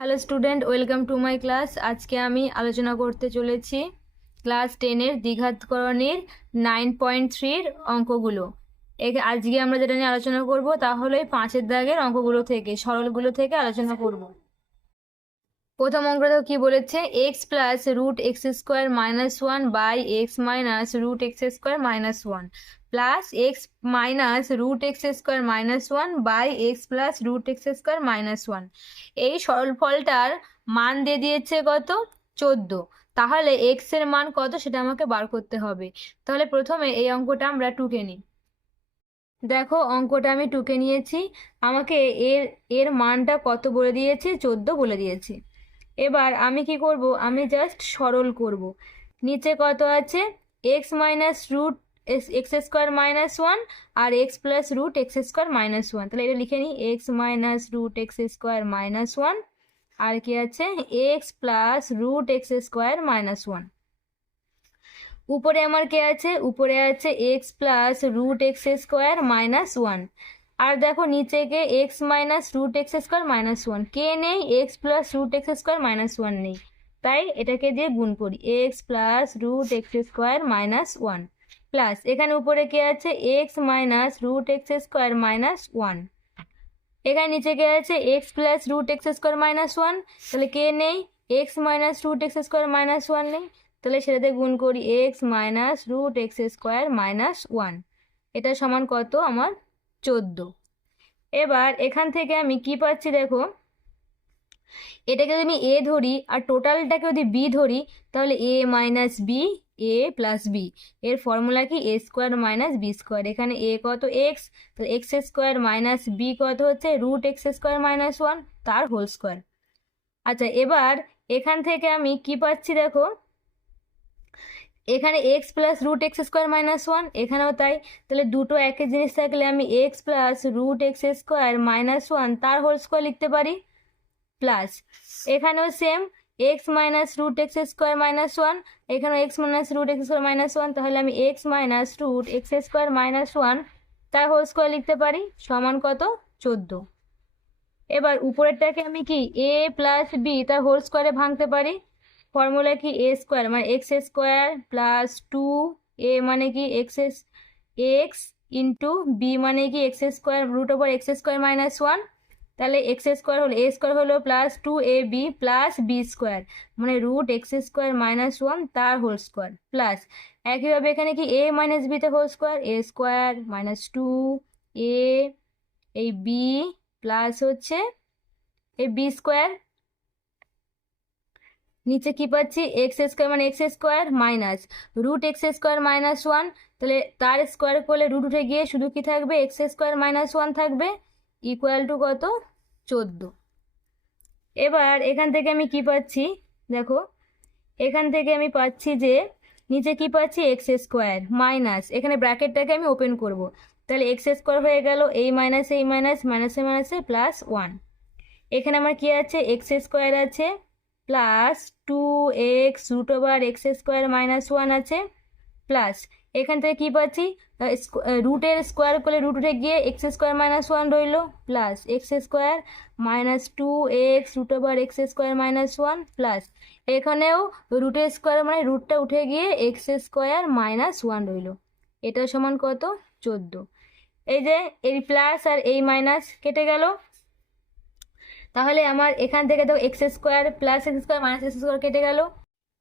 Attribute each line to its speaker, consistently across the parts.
Speaker 1: Hello student welcome to my class আজকে আমি আলোচনা করতে চলেছি ক্লাস টেনের দ্বিঘাতকরণের নাইন পয়েন্ট থ্রির অঙ্কগুলো। আজকে আমরা যেটা নিয়ে আলোচনা করব তাহলে পাঁচের দাগের অঙ্কগুলো থেকে, সরলগুলো থেকে আলোচনা করব। প্রথম অঙ্কটা কি বলেছে? X plus root x square minus one by x minus root x square minus one plus x minus root x square minus one by x plus root x square minus one এই সরল ফলটার মান দিয়ে দিয়েছে কত? চোদ্দ। তাহলে এক্সের মান কত? সেটা আমাকে বার করতে হবে। তাহলে প্রথমে এই অঙ্কটা আমরা টুকে নিই। দেখো, অঙ্কটা আমি টুকে নিয়েছি। আমাকে এর এর মানটা কত বলে দিয়েছে? চোদ্দ বলে দিয়েছে। এবার আমি কি করব? আমি জাস্ট সরল করব। নিচে কত আছে? X minus root x square minus one আর x plus root x square minus one. তাহলে এটা লিখে নিই, x minus root x square minus one আর কি আছে? X plus root x square minus one. উপরে আমার কে আছে? উপরে আছে x plus root x square minus one. আর দেখো নিচে কে? X minus root x square minus one. কে নেই? X plus root x square minus one নেই। তাই এটাকে দিয়ে গুণ করি। X plus root x square minus one. Plus. এখানে উপরে কে আছে? X minus root x square minus one. এখানে নিচে কে আছে? X plus root x square minus one. তাহলে কে নেই? X minus root x square minus one নেই। তাহলে সেটাতে গুণ করি x minus root x square minus one. এটা সমান কত? আমার চোদ্দ। এবার এখান থেকে আমি কি পাচ্ছি দেখো? এটাকে যদি আমি এ ধরি আর টোটালটাকে যদি বি ধরি, তাহলে a minus b a plus b এর ফর্মুলা কি? A square minus b square এখানে এ কত? এক্স তো এক্স স্কোয়ার মাইনাস বি কত হচ্ছে? Root x square minus one তার হোল স্কোয়ার আচ্ছা এবার এখান থেকে আমি কি পাচ্ছি দেখো? এখানে x plus root x square minus one এখানেও তাই। তাহলে দুটো একই জিনিস থাকলে আমি x plus root x square minus one তার হোল স্কোয়ার লিখতে পারি। প্লাস। এখানেও same x minus root x square minus one এখানেও x minus root x square minus one তাহলে আমি x minus root x square minus one তার whole square লিখতে পারি, সমান কত? চোদ্দ। এবার উপরেরটাকে আমি কি এ প্লাস বি তার হোল স্কোয়ারে ভাঙতে পারি? ফর্মুলা কি? এ স্কোয়ার মানে x square plus two a মানে কি? এক্স এক্স ইন্টু বি মানে কি? X square root over x square minus one তাহলে এক্স স্কোয়ার হলো এ স্কোয়ার হলো plus two a b plus b square মানে root x square minus one তার whole square plus একইভাবে এখানে কি এ মাইনাস বিতে whole square a square minus two a এই বি প্লাস হচ্ছে এই বি স্কোয়ার নিচে কি পাচ্ছি? এক্স স্কোয়ার মানে x square minus root x square minus one তাহলে তার স্কোয়ার করলে রুট উঠে গিয়ে শুধু কি থাকবে? এক্স স্কোয়ার মাইনাস ওয়ান থাকবে। ইকুয়াল টু কত? চোদ্দ। এবার এখান থেকে আমি কি পাচ্ছি? দেখো, এখান থেকে আমি পাচ্ছি যে, নিচে কি পাচ্ছি? এক্স স্কোয়ার মাইনাস এখানে ব্র্যাকেটটাকে আমি ওপেন করব। তাহলে এক্স স্কোয়ার হয়ে গেল এই মাইনাস এই মাইনাস মাইনাসে মাইনাসে প্লাস ওয়ান এখানে আমার কি আছে? এক্স স্কোয়ার আছে plus two x root over x square minus one আছে প্লাস এখান থেকে কী পাচ্ছি? রুটের স্কোয়ার করলে রুট উঠে গিয়ে এক্স স্কোয়ার মাইনাস ওয়ান রইল plus x square minus two x root over x square minus one plus এখানেও রুটের স্কোয়ার মানে রুটটা উঠে গিয়ে এক্স স্কোয়ার মাইনাস ওয়ান রইল। এটা সমান কত? চোদ্দ। এই যে, এই প্লাস আর এই মাইনাস কেটে গেল। তাহলে আমার এখান থেকে দেখো x square plus x square minus x square কেটে গেল।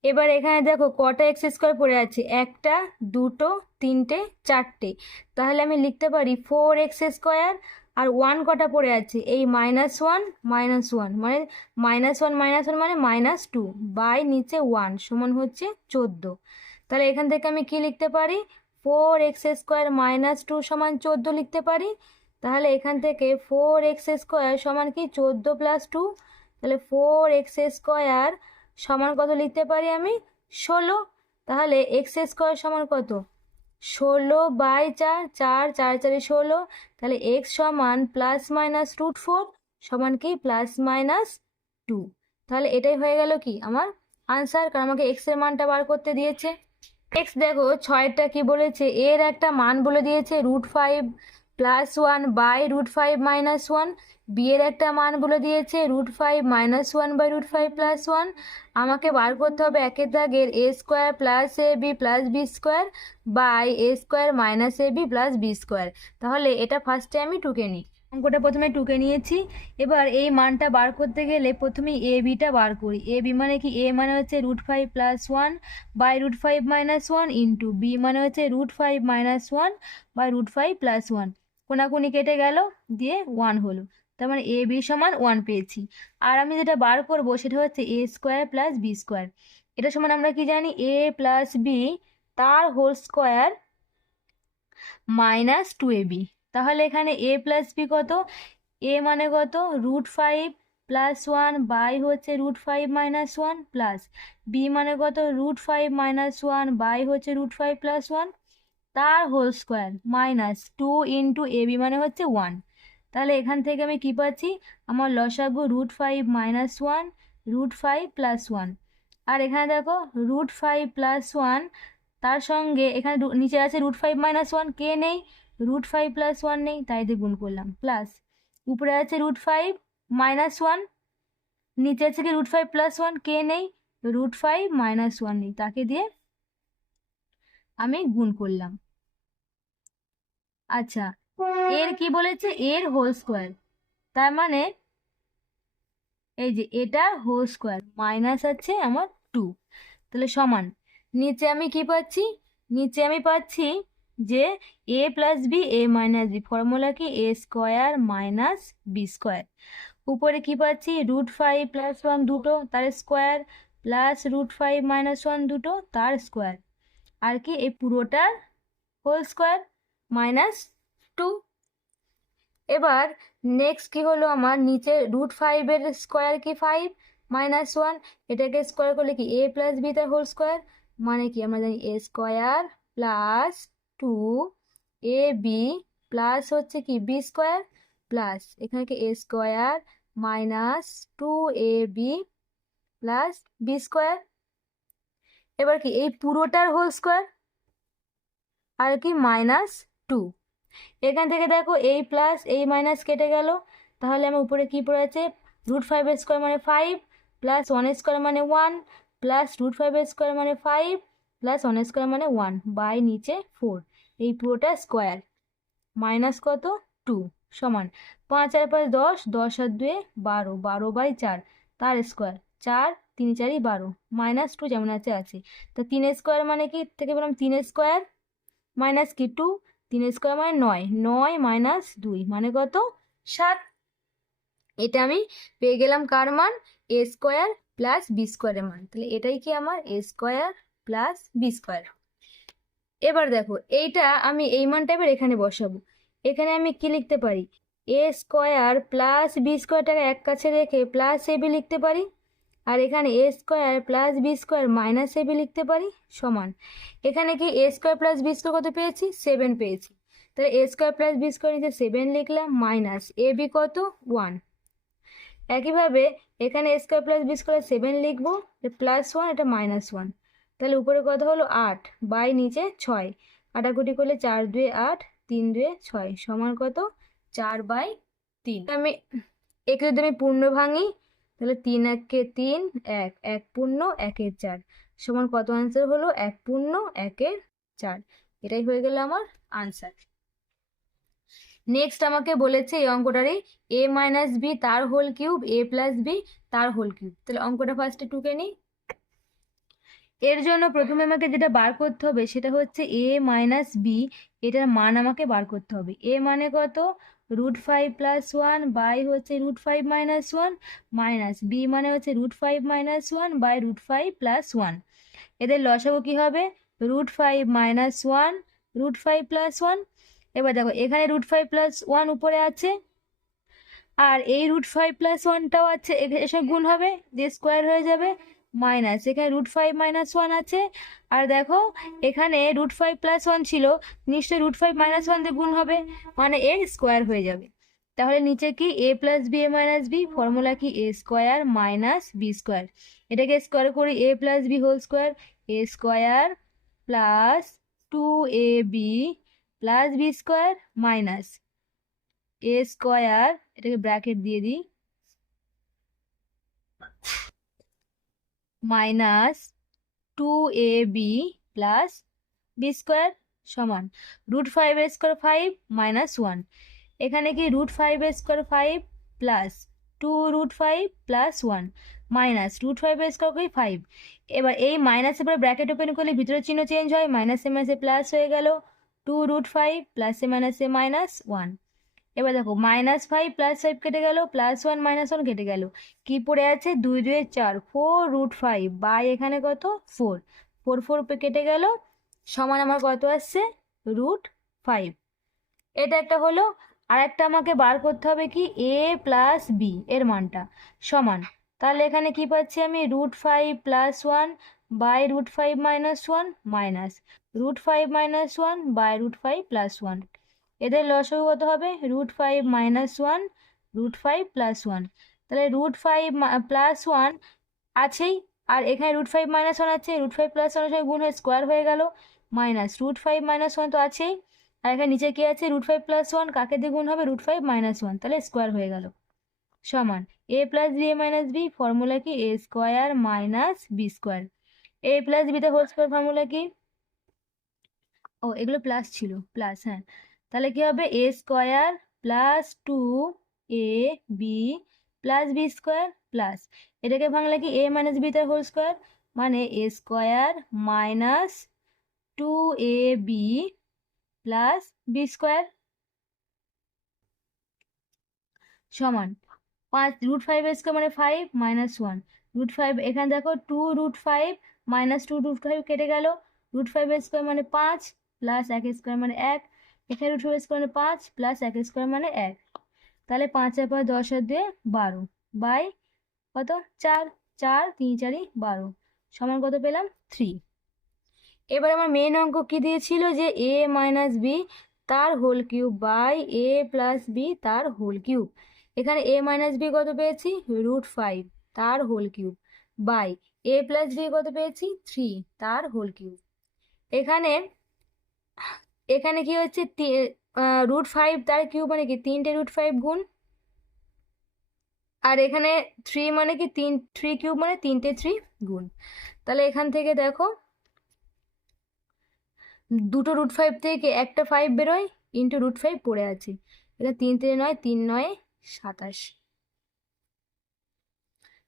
Speaker 1: এবার এখানে দেখো কটা এক্স স্কোয়ার পড়ে আছে? একটা, দুটো, তিনটে, চারটে। তাহলে আমি লিখতে পারি ফোর এক্স স্কোয়ার আর ওয়ান কটা পড়ে আছে? এই মাইনাস ওয়ান মাইনাস ওয়ান মানে মাইনাস ওয়ান মাইনাস ওয়ান মানে মাইনাস টু বাই নিচে ওয়ান সমান হচ্ছে চোদ্দ। তাহলে এখান থেকে আমি কি লিখতে পারি? Four x square minus two সমান চোদ্দ লিখতে পারি। তাহলে এখান থেকে ফোর এক্স স্কোয়ার সমান কি? চোদ্দ প্লাস টু তাহলে ফোর এক্স স্কোয়ার সমান কত লিখতে পারি আমি? ষোলো। তাহলে এক্স স্কোয়ার সমান কত? ষোলো বাই চার চার চার, চারে ষোলো। তাহলে এক্স সমান প্লাস মাইনাস রুট ফোর সমান কি? প্লাস মাইনাস টু তাহলে এটাই হয়ে গেল কি? আমার আনসার কারণ আমাকে এক্সের মানটা বার করতে দিয়েছে। এক্স দেখো, ছয়টা কি বলেছে? এর একটা মান বলে দিয়েছে root five plus one by root five minus one b এর একটা মান বলে দিয়েছে root five minus one by root five plus one আমাকে বার করতে হবে একের দাগের a square plus a b plus b square by a square minus a b plus b square তাহলে এটা ফার্স্টে আমি টুকে নিই। অঙ্কটা প্রথমে টুকে নিয়েছি। এবার এই মানটা বার করতে গেলে প্রথমে এ বিটা বার করি। এ বি মানে কি? এ মানে হচ্ছে root five plus one by root five minus one into b মানে হচ্ছে root five minus one by root five plus one কোনাকুনি কেটে গেল, দিয়ে ওয়ান হলো। তার মানে এ, বি সমান ওয়ান পেয়েছি। আর আমি যেটা বার করব সেটা হচ্ছে a square plus b square এটা সমান আমরা কি জানি? এ প্লাস বি তার whole square minus two a b তাহলে এখানে এ প্লাস বি কত? এ মানে কত? Root five plus one by হচ্ছে root five minus one plus b মানে কত? Root five minus one by হচ্ছে রুট ফাইভ প্লাস ওয়ান তার whole square minus two into a b মানে হচ্ছে ওয়ান তাহলে এখান থেকে আমি কি পাচ্ছি? আমার লসাগু root five minus one root five plus one আর এখানে দেখো রুট ফাইভ প্লাস ওয়ান তার সঙ্গে এখানে নিচে আছে রুট ফাইভ মাইনাস ওয়ান কে নেই? রুট ফাইভ প্লাস ওয়ান নেই, তাই দিয়ে গুণ করলাম প্লাস উপরে আছে রুট ফাইভ মাইনাস ওয়ান নিচে আছে কি রুট ফাইভ প্লাস ওয়ান কে নেই? রুট ফাইভ মাইনাস ওয়ান নেই, তাকে দিয়ে আমি গুণ করলাম। আচ্ছা এর কি বলেছে? এর হোল স্কোয়ার তার মানে এই যে এটার হোল স্কোয়ার মাইনাস আছে আমার টু তাহলে সমান। নিচে আমি কি পাচ্ছি? নিচে আমি পাচ্ছি যে a plus b a minus b formula কি? A square minus b square উপরে কি পাচ্ছি? রুট ফাইভ প্লাস ওয়ান দুটো, তার square plus root five minus one দুটো, তার স্কোয়ার আর কি? এই পুরোটার হোল স্কোয়ার মাইনাস টু এবার নেক্সট কি হলো আমার? নিচে রুট ফাইভের স্কোয়ার কি ফাইভ মাইনাস ওয়ান এটাকে স্কোয়ার করলে কি? এ প্লাস বি তার হোল স্কোয়ার মানে কি? আমরা জানি a square plus two a b plus হচ্ছে কি? বি স্কোয়ার প্লাস এখানে কি? A square minus two a b plus b square এবার কি? এই পুরোটার হোল স্কোয়ার আর কি? মাইনাস টু এখান থেকে দেখো এই প্লাস এই মাইনাস কেটে গেল। তাহলে আমার উপরে কি পড়ে আছে রুট ফাইভের স্কোয়ার মানে ফাইভ প্লাস ওয়ানের স্কোয়ার মানে ওয়ান প্লাস রুট ফাইভের স্কোয়ার মানে ফাইভ প্লাস ওয়ানের স্কোয়ার মানে ওয়ান বাই নিচে ফোর এই পুরোটা স্কোয়ার মাইনাস কত? টু সমান। পাঁচ আর পাঁচ দশ দশ আর দুয়ে বারো বারো বাই চার। তার স্কোয়ার চার, তিন চারই বারো। মাইনাস টু যেমন আছে আছে। তা তিন স্কোয়ার মানে কি? থেকে বললাম তিন স্কোয়ার মাইনাস কি? টু তিন স্কোয়ার মানে নয় নয় মাইনাস দুই মানে কত? সাত। এটা আমি পেয়ে গেলাম কার মান? এ স্কোয়ার প্লাস বি স্কোয়ারের মান। তাহলে এটাই কি আমার? A square plus b square এবার দেখো, এইটা আমি এই মানটা এবার এখানে বসাবো। এখানে আমি কি লিখতে পারি? এ স্কোয়ার প্লাস বি স্কোয়ারটাকে এক কাছে রেখে প্লাস এ বি লিখতে পারি। আর এখানে a square plus b square minus a b লিখতে পারি, সমান। এখানে কি a square plus b square কত পেয়েছি? সেভেন পেয়েছি। তাহলে a square plus b square নিচে সেভেন লিখলাম মাইনাস এ বি কত? ওয়ান একইভাবে এখানে a square plus b square seven লিখব প্লাস ওয়ান এটা মাইনাস ওয়ান তাহলে উপরে কত হলো? আট, বাই নিচে ছয়। কাটাকুটি করলে চার দুয়ে আট, তিন দুয়ে ছয়, সমান কত? চার বাই তিন। আমি একে যদি আমি পূর্ণ ভাঙি তাহলে তিন একে তিন, এক এক পূর্ণ, একের চার। সমান কত আনসার হলো? এক পূর্ণ, একের চার। এটাই হয়ে গেল আমার আনসার নেক্সট আমাকে বলেছে এই অঙ্কটারই এ মাইনাস বি তার whole cube A plus B তার হোল কিউব তাহলে অঙ্কটা ফার্স্টে টুকে নিই এর জন্য প্রথমে আমাকে যেটা বার করতে হবে সেটা হচ্ছে এ মাইনাস বি এটার মান আমাকে বার করতে হবে। এ মানে কত? Root five plus one by হচ্ছে root five minus one minus B মানে হচ্ছে root five minus one by root five plus one এদের লসাগু কী হবে? Root five minus one root five plus one এবার দেখো, এখানে রুট ফাইভ প্লাস ওয়ান উপরে আছে, আর এই রুট ফাইভ প্লাস ওয়ানটাও আছে, এ- এসব গুণ হবে যে স্কোয়ার হয়ে যাবে। মাইনাস এখানে রুট ফাইভ মাইনাস ওয়ান আছে। আর দেখো, এখানে রুট ফাইভ প্লাস ওয়ান ছিল, নিশ্চয়ই রুট ফাইভ মাইনাস ওয়ান দিয়ে গুণ হবে মানে এর স্কোয়ার হয়ে যাবে। তাহলে নিচে কি A plus B A minus B formula কি A square minus B square এটাকে স্কোয়ার করি A plus B whole square A square plus two A B plus B square minus A square এটাকে bracket দিয়ে দিই। Minus two A B plus B square সমান root five এ square five minus one. এখানে কি root five এ square five plus two root five plus one minus root five এ square করি five. এবার এই মাইনাসের পরে ব্র্যাকেট ওপেন করলে ভিতরে চিহ্ন চেঞ্জ হয়, মাইনাসে মাইনাসে প্লাস হয়ে গেল। টু রুট ফাইভ প্লাসে মাইনাসে মাইনাস ওয়ান। এবার দেখো মাইনাস ফাইভ প্লাস ফাইভ কেটে গেল প্লাস ওয়ান মাইনাস ওয়ান কেটে গেল। কি পড়ে আছে? দুই দুয়ে চার ফোর রুট ফাইভ বাই এখানে কত? ফোর ফোর ফোর কেটে গেল, সমান আমার কত আসছে? রুট ফাইভ এটা একটা হলো আর একটা আমাকে বার করতে হবে কি? এ প্লাস বি এর মানটা, সমান। তাহলে এখানে কি পাচ্ছি আমি? Root five plus one by root five minus one minus root five minus one by root five plus one এদের লসগু কত হবে? Root five minus one root five plus one তাহলে রুট ফাইভ প্লাস ওয়ান আছেই, আর এখানে root five minus one আছে root five plus ওয়ানের সঙ্গে গুণ হয়ে স্কোয়ার হয়ে গেল minus root five minus one তো আছেই, আর এখানে নিচে কি আছে? রুট ফাইভ প্লাস ওয়ান কাকে দিয়ে গুণ হবে? রুট ফাইভ মাইনাস ওয়ান তাহলে স্কোয়ার হয়ে গেল। সমান A plus B A minus B formula কি? A square minus B square A plus বিতে হোল স্কোয়ার ফর্মুলা কি? ও, এগুলো প্লাস ছিল প্লাস হ্যাঁ। তাহলে কি হবে? A square plus two A B plus B square plus এটাকে ভাঙলে কি এ মাইনাস বিতে হোল স্কোয়ার মানে A square minus two A B plus B square সমান পাঁচ রুট ফাইভ স্কোয়ার মানে five minus one root five এখানে দেখো two root five minus two root five কেটে গেল রুট ফাইভ স্কোয়ার মানে পাঁচ প্লাস এক স্কোয়ার মানে এক এখানে রুট স্কোয়ার মানে পাঁচ প্লাস এক স্কোয়ার মানে এক। তাহলে পাঁচের পর দশ আর দিয়ে বারো। বাই কত? চার। চার, তিন, চারি, বারো। সমান কত পেলাম? থ্রি এবার আমার মেন অঙ্ক কি দিয়েছিল যে এ মাইনাস বি তার whole cube by A plus B তার হোল কিউব এখানে এ মাইনাস বি কত পেয়েছি? রুট ফাইভ তার whole cube by. A plus B কত পেয়েছি? থ্রি তার হোল কিউব এখানে এখানে কি হচ্ছে? রুট ফাইভ তার কিউব মানে কি? তিনটে রুট ফাইভ গুণ। আর এখানে থ্রি মানে কি? তিন থ্রি কিউব মানে তিনটে থ্রি গুণ। তাহলে এখান থেকে দেখো, দুটো রুট ফাইভ থেকে একটা ফাইভ বেরোয় ইন্টু রুট ফাইভ পড়ে আছে। এটা তিন তিন নয় তিন নয়, সাতাশ।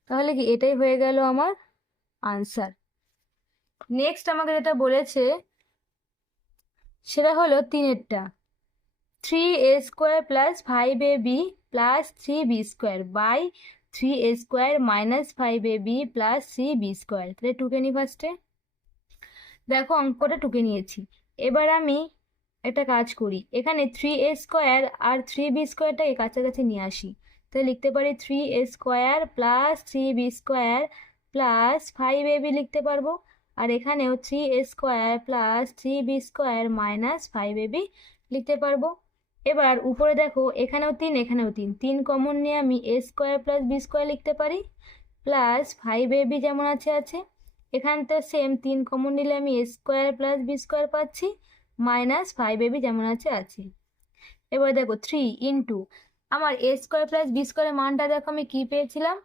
Speaker 1: তাহলে কি এটাই হয়ে গেল আমার আনসার নেক্সট আমাকে যেটা বলেছে সেটা হলো তিনেরটা। Three A square plus five A B plus three B square by three A square minus five A B plus three B square তাহলে টুকে নি ফার্স্টে দেখো অঙ্কটা টুকে নিয়েছি। এবার আমি একটা কাজ করি। এখানে থ্রি এ স্কোয়ার আর থ্রি বি স্কোয়ারটাকে কাছাকাছি নিয়ে আসি। তাহলে লিখতে পারি three A square plus three B square plus five A B লিখতে পারব। আর এখানেও three A square plus three B square minus five A B লিখতে পারব। এবার উপরে দেখো, এখানেও তিন এখানেও তিন। তিন কমন নিয়ে আমি A square plus B square লিখতে পারি। প্লাস ফাইভ এ বি যেমন আছে আছে। এখানটা সেম তিন কমন নিলে আমি A square plus B square পাচ্ছি। মাইনাস ফাইভ এ বি যেমন আছে আছে। এবার দেখো, থ্রি ইন্টু। আমার এ স্কোয়ার প্লাস বি স্কোয়ারের মানটা দেখো আমি কী পেয়েছিলাম?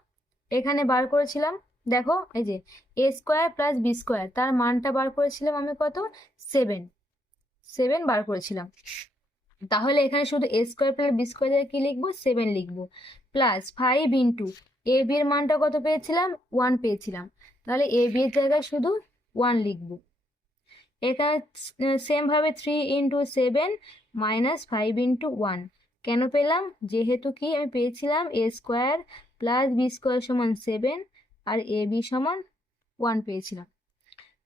Speaker 1: এখানে বার করেছিলাম। দেখো, এই যে A square plus B square তার মানটা বার করেছিলাম আমি কত? সেভেন সেভেন বার করেছিলাম। তাহলে এখানে শুধু A square plus B square কি লিখব? সেভেন লিখব। Plus five into A B এর মানটা কত পেয়েছিলাম? ওয়ান পেয়েছিলাম। তাহলে এ বি এর জায়গায় শুধু ওয়ান লিখব। এখানে সেমভাবে three into seven minus five into one কেন পেলাম? যেহেতু কি আমি পেয়েছিলাম A square plus B square সমান সেভেন আর এ বি সমান ওয়ান পেয়েছিলাম।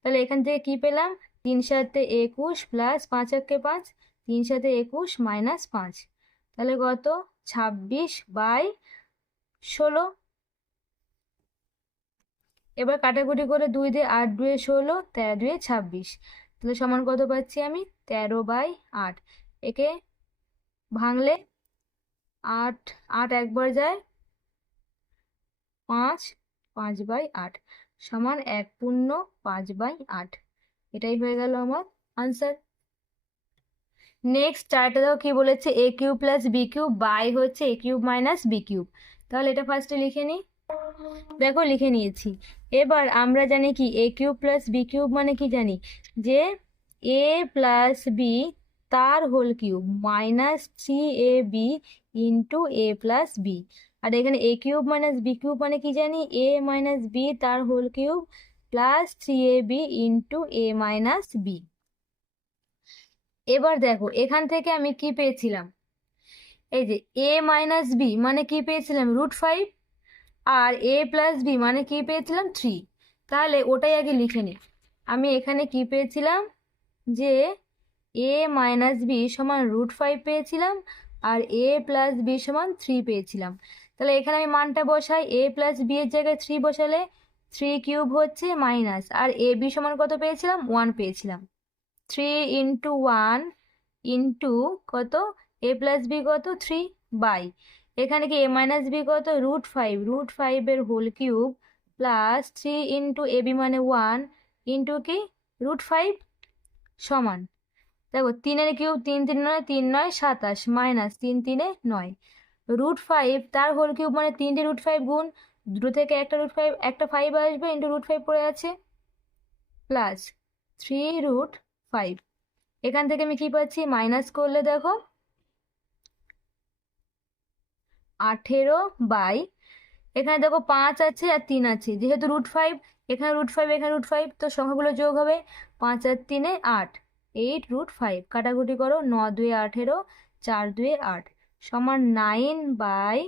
Speaker 1: তাহলে এখান থেকে কি পেলাম? তিন সাথে একুশ প্লাস পাঁচ একে পাঁচ, তিন সাথে একুশ মাইনাস পাঁচ। তাহলে কত? ছাব্বিশ বাই ষোলো। এবার কাটাকুটি করে দুই দিয়ে আট দুয়ে ষোলো, তেরো দুয়ে ছাব্বিশ। তাহলে সমান কত পাচ্ছি আমি? তেরো বাই আট। একে ভাঙলে আট আট একবার যায়, পাঁচ পাঁচ বাই আট সমান এক পূর্ণ পাঁচ বাই আট। এটাই হয়ে গেল আমার আনসার নেক্সট চারটা দেখো কি বলেছে? A cube plus B cube by হচ্ছে A cube minus B cube তাহলে এটা ফার্স্টে লিখে নিই। দেখো, লিখে নিয়েছি। এবার আমরা জানি কি? A cube plus B cube মানে কি জানি? যে এ প্লাস বি তার whole cube minus three A B into A plus B আর এখানে A cube minus B cube মানে কি জানি? এ মাইনাস বি তার whole cube plus three A B into A minus B এবার দেখো, এখান থেকে আমি কি পেয়েছিলাম? এই যে এ মাইনাস বি মানে কি পেয়েছিলাম? রুট ফাইভ আর এ প্লাস বি মানে কি পেয়েছিলাম? থ্রি তাহলে ওটাই আগে লিখে নিই। আমি এখানে কি পেয়েছিলাম? যে এ মাইনাস বি সমান রুট ফাইভ পেয়েছিলাম আর এ প্লাস বি সমান থ্রি পেয়েছিলাম। তাহলে এখানে আমি মানটা বসাই এ প্লাস বি এর জায়গায় থ্রি বসালে থ্রি কিউব হচ্ছে মাইনাস আর এ বি সমান কত পেয়েছিলাম? ওয়ান পেয়েছিলাম। থ্রি ইন্টু ওয়ান ইন্টু কত? এ প্লাস বি কত? থ্রি বাই এখানে কি এ মাইনাস বি কত? রুট ফাইভ রুট ফাইভের whole cube plus three into A B মানে ওয়ান ইন্টু কি? রুট ফাইভ সমান। দেখো, তিনের কিউব তিন তিন নয় তিন নয়, সাতাশ মাইনাস তিন তিনে নয়। রুট ফাইভ তার হোল কিউব মানে তিনটে রুট ফাইভ গুণ দুটো থেকে একটা রুট ফাইভ একটা ফাইভ আসবে ইন্টু রুট ফাইভ পড়ে আছে প্লাস থ্রি রুট ফাইভ এখান থেকে আমি কি পাচ্ছি? মাইনাস করলে দেখো, আঠেরো বাই, এখানে দেখো পাঁচ আছে আর তিন আছে, যেহেতু রুট ফাইভ এখানে রুট ফাইভ এখানে রুট ফাইভ তো সংখ্যাগুলো যোগ হবে পাঁচ আর তিনে আট এইট রুট ফাইভ কাটাকুটি করো, ন দুয়ে আঠেরো, চার দুয়ে আট। সমান nine by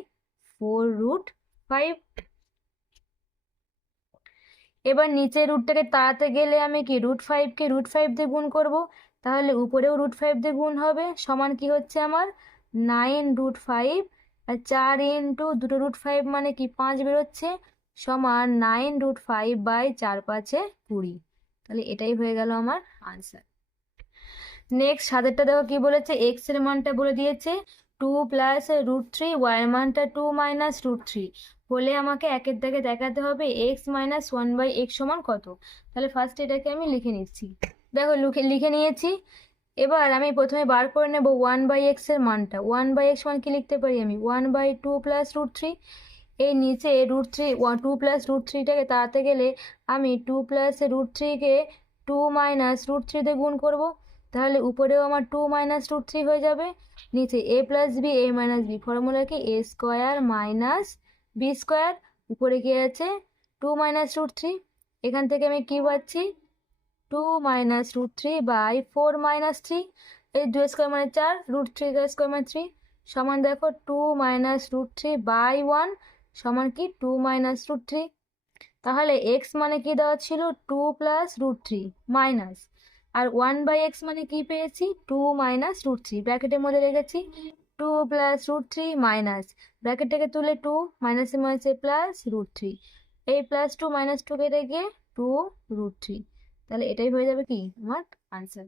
Speaker 1: four root five এবার নিচে রুটটাকে তাড়াতে গেলে আমি কি রুট ফাইভকে রুট ফাইভ দিয়ে গুণ করব? তাহলে উপরেও রুট ফাইভ দিয়ে গুণ হবে। সমান কি হচ্ছে আমার? নাইন রুট ফাইভ আর চার ইন্টু দুটো রুট ফাইভ মানে কি? পাঁচ বেরোচ্ছে। সমান নাইন রুট ফাইভ বাই চার পাঁচে কুড়ি। তাহলে এটাই হয়ে গেল আমার আনসার নেক্সট সাতেরটা দেখো কি বলেছে? এক্সের মানটা বলে দিয়েছে। Two plus root three Y মানটা টু মাইনাস রুট থ্রি হলে আমাকে একের দাগে দেখাতে হবে X minus one by X সমান কত? তাহলে ফার্স্ট এটাকে আমি লিখে নিচ্ছি। দেখো, লিখে লিখে নিয়েছি। এবার আমি প্রথমে বার করে নেব ওয়ান বাই এক্সের মানটা। ওয়ান বাই এক্স মান কি লিখতে পারি আমি? One by two plus root three এই নিচে root three two plus root থ্রিটাকে তাড়াতে গেলে আমি টু প্লাস রুট থ্রিকে টু মাইনাস রুট থ্রিতে গুণ করব। তাহলে উপরেও আমার টু মাইনাস রুট থ্রি হয়ে যাবে। নিচে A plus B A minus B formula কি? A square minus B square উপরে কি আছে? টু মাইনাস রুট থ্রি এখান থেকে আমি কি পাচ্ছি? Two minus root three by four minus three এই দুই স্কোয়ার মানে চার রুট থ্রি স্কোয়ার মানে থ্রি সমান দেখো two minus root three by one সমান কি? টু মাইনাস রুট থ্রি তাহলে এক্স মানে কি দেওয়া ছিল? Two plus root three minus R one by X মানে কি পেয়েছি? টু মাইনাস রুট থ্রি ব্র্যাকেটের মধ্যে রেখেছি। Two plus root three minus ব্র্যাকেটটাকে তুলে টু মাইনাসে মাইনাসে প্লাস রুট থ্রি এই প্লাস টু মাইনাস টু কেটে গিয়ে টু রুট থ্রি তাহলে এটাই হয়ে যাবে কি? আমার আনসার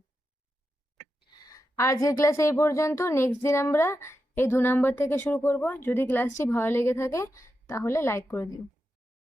Speaker 1: আজকের ক্লাস এই পর্যন্ত। নেক্সট দিন আমরা এই দু নম্বর থেকে শুরু করব। যদি ক্লাসটি ভালো লেগে থাকে, তাহলে লাইক করে দিও।